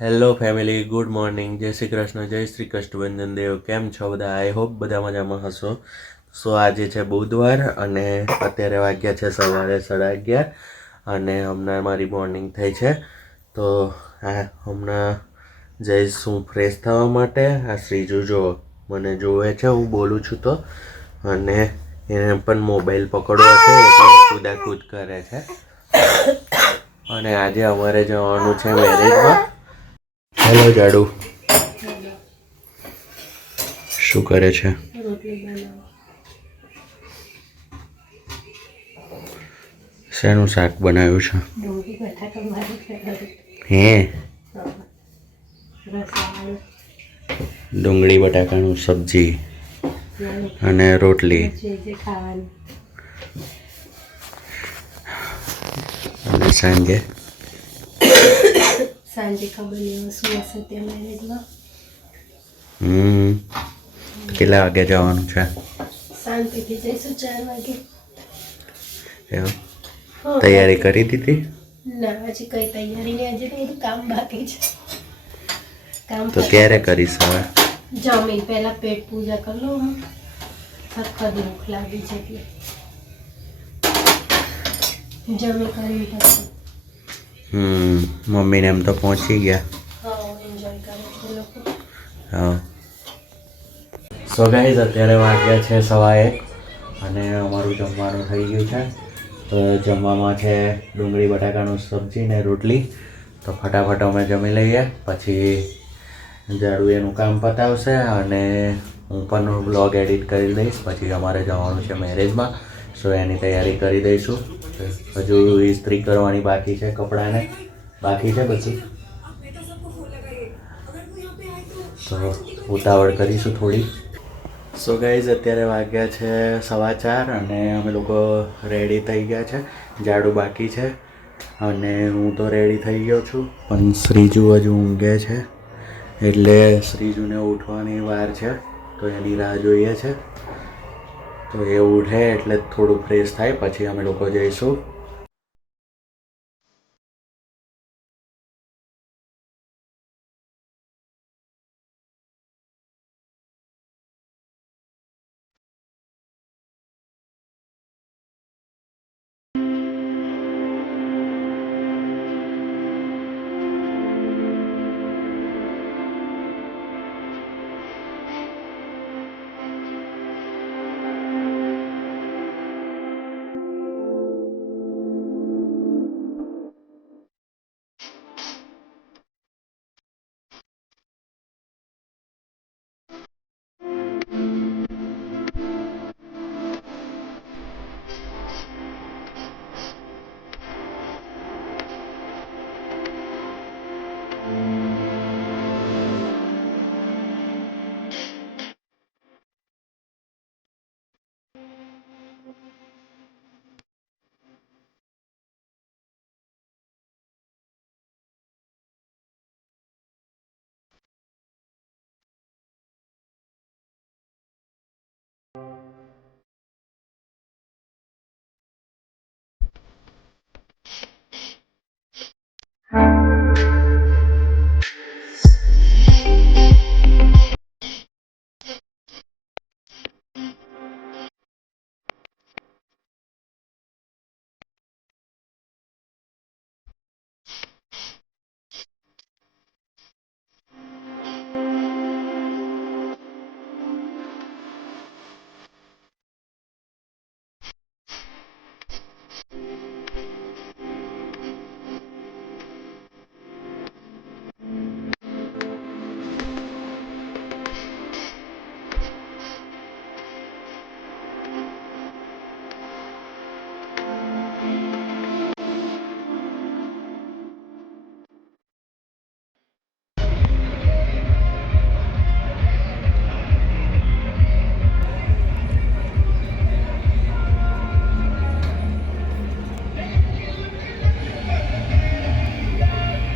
Hello family, good morning, જય શ્રી કૃષ્ણ, જય શ્રી કષ્ટભંજન દેવ. કેમ છો બધા? આઈ હોપ બધા મજામાં હશો. આજે છે બુધવાર અને અત્યારે વાગ્યા છે સવારે 11:30 અને હમણાં મારી મોર્નિંગ થઈ છે. તો હમણાં જઈશું ફ્રેશ થવા માટે. આ શ્રીજુ જો મને જોવે છે, હું બોલું છું તો, અને એને પણ મોબાઈલ પકડવો છે એટલે કૂદાકૂદ કરે છે. અને આજે અમારે જવાનું છે મેરેજમાં. હેલો જાડુ, શું કરે છે? શેનું શાક બનાવ્યું છે? હે, ડુંગળી બટાકાનું સબ્જી અને રોટલી. અને સાંજે ખબર નહીં શું હશે તે મેરેજમાં. કેટલા વાગે જવાનું છે? શાંતિથી જઈશું 4 વાગે. તૈયારી કરી દીધી? ના, હજી કઈ તૈયારી નહીં. હજી તો બધું કામ બાકી છે. તો ક્યારે કરીશ હવે? જમીન પહેલા પેટ પૂજા કરી લઉં. સખત ભૂખ લાગી છે એટલે જમી કરી પછી. મમ્મીને એમ તો પહોંચી ગયા. એન્જોય કરે છે લોકો. હા. સો ગાઈઝ, અત્યારે વાગ્યા છે 1:15 અને અમારું જમવાનું થઈ ગયું છે. તો જમવામાં છે ડુંગળી બટાકાનું સબ્જી ને રોટલી. તો ફટાફટ અમે જમી લઈએ, પછી જાડુ એનું કામ પતાવશે અને હું પણ વ્લોગ એડિટ કરી દઈશ. પછી અમારે જવાનું છે મેરેજમાં, સો એની તૈયારી કરી દઈશું. હજુ ઇસ્ત્રી કરવાની બાકી છે, કપડાને બાકી છે પછી. તો ઉતાવળ કરીશું થોડી. સો ગાઈઝ, અત્યારે વાગ્યા છે 4:15 અને અમે લોકો રેડી થઈ ગયા છે. જાડુ બાકી છે અને હું તો રેડી થઈ ગયો છું, પણ શ્રીજુ હજુ ઊંઘે છે એટલે શ્રીજુને ઉઠવાની વાર છે. તો એની રાહ જોઈએ છે. તો એ ઉઠે એટલે થોડું ફ્રેશ થાય પછી અમે લોકો જઈશું.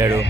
રેડો.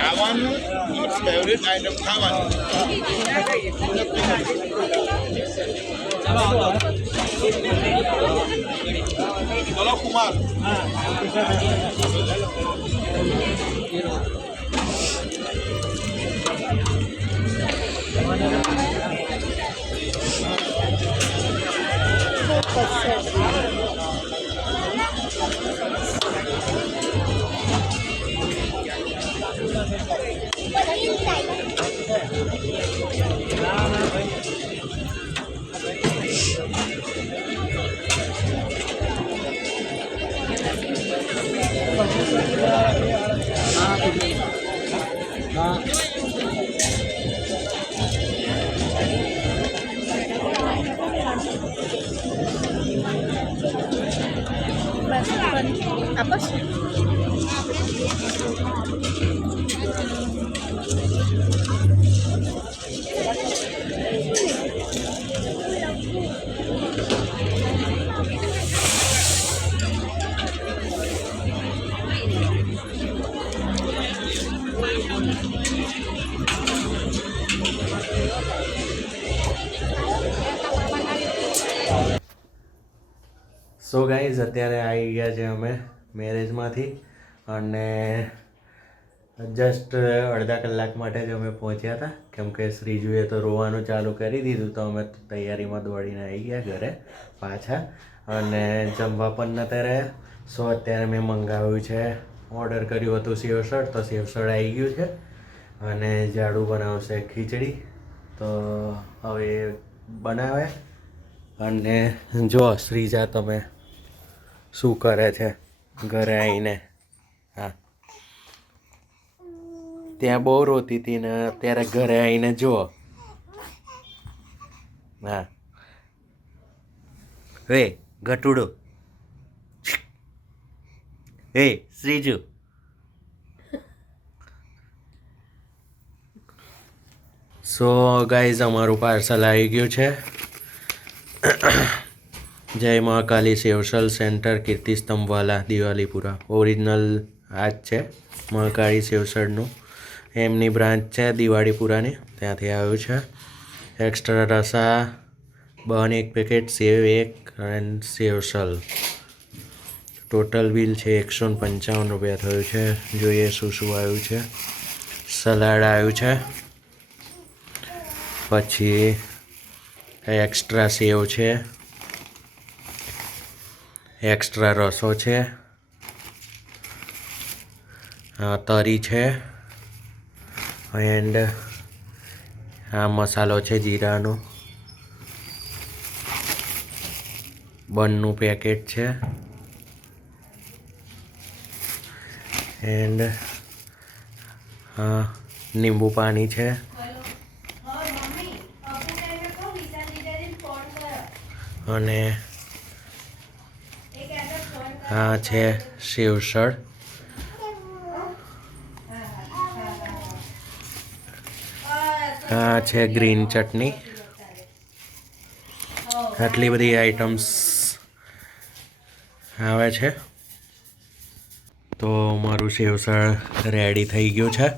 ખાવાનું ફેવરેટ આઈટમ ખાવાનું ચલો Kumar apa sih? So guys અત્યારે આવી ગયા છે અમે મેરેજમાંથી અને જસ્ટ અડધા કલાક માટે જ અમે પહોંચ્યા હતા કેમ કે શ્રીજુએ તો રોવાનું ચાલુ કરી દીધું તો અમે તૈયારીમાં દોડીને આવી ગયા ઘરે પાછા અને જમવા પણ નહોતા રહ્યા. સો અત્યારે મેં મંગાવ્યું છે, ઓર્ડર કર્યું હતું સેવસળ, તો સેવસળ આવી ગયું છે અને જાડુ બનાવશે ખીચડી. તો હવે બનાવે અને જો શ્રીજા તમે શું કરે છે ઘરે આવીને. હા, ત્યાં બહુ રોતી હતી ને અત્યારે ઘરે આવીને જુઓ. હા, હે ઘટુડો, હે શ્રીજુ. સો ગાઈઝ અમારું પાર્સલ આવી ગયું છે. જય મહાકાલી સેવસલ સેન્ટર કીર્તિસ્તંભવાલા દિવાલીપુરા. ઓરિજિનલ આ જ છે મહાકાળી સેવસળનું, એમની બ્રાન્ચ છે દિવાળીપુરાની, ત્યાંથી આવ્યું છે. એક્સ્ટ્રા રસા બન એક પેકેટ, સેવ એક અને સેવસલ. ટોટલ બિલ છે 155 રૂપિયા થયું છે. જોઈએ શું શું આવ્યું છે. સલાડ આવ્યું છે, પછી એક્સ્ટ્રા સેવ છે, એક્સ્ટ્રા રસો છે, તરી છે એન્ડ આ મસાલો છે જીરાનો, બનનું પેકેટ છે એન્ડ લીંબુ પાણી છે અને આ છે સેવસળ. આ છે ગ્રીન ચટણી. આટલી બધી આઈટમ્સ આવે છે. તો મારું સેવસળ રેડી થઈ ગયું છે.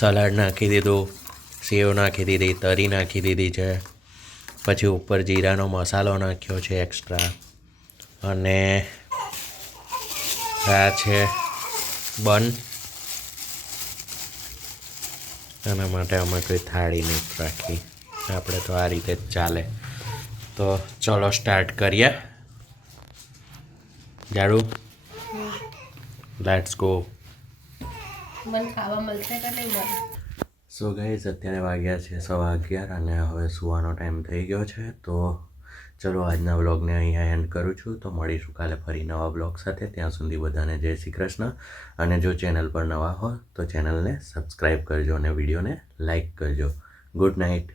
સલાડ નાખી દીધું, સેવ નાખી દીધી, તરી નાખી દીધી છે, પછી ઉપર જીરાનો મસાલો નાખ્યો છે એક્સ્ટ્રા, અને આ છે બન. એના માટે અમે કોઈ થાળી નહીં રાખી, આપણે તો આ રીતે જ ચાલે. તો ચલો સ્ટાર્ટ કરીએ. જાડુ, લેટ્સ ગો. મને ખાવા મળશે કે નહીં મળે? સો ગાઈઝ અત્યારે વાગ્યા છે 11:15 અને હવે સુવાનો ટાઈમ થઈ ગયો છે. તો ચલો આજના વ્લોગને અહીંયા એન્ડ કરું છું. તો મળીશું કાલે ફરી નવા વ્લોગ સાથે. ત્યાં સુધી બધાને જય શ્રી કૃષ્ણ. અને જો ચેનલ પર નવા હો તો ચેનલને સબસ્ક્રાઈબ કરજો અને વિડીયોને લાઈક કરજો. Good night.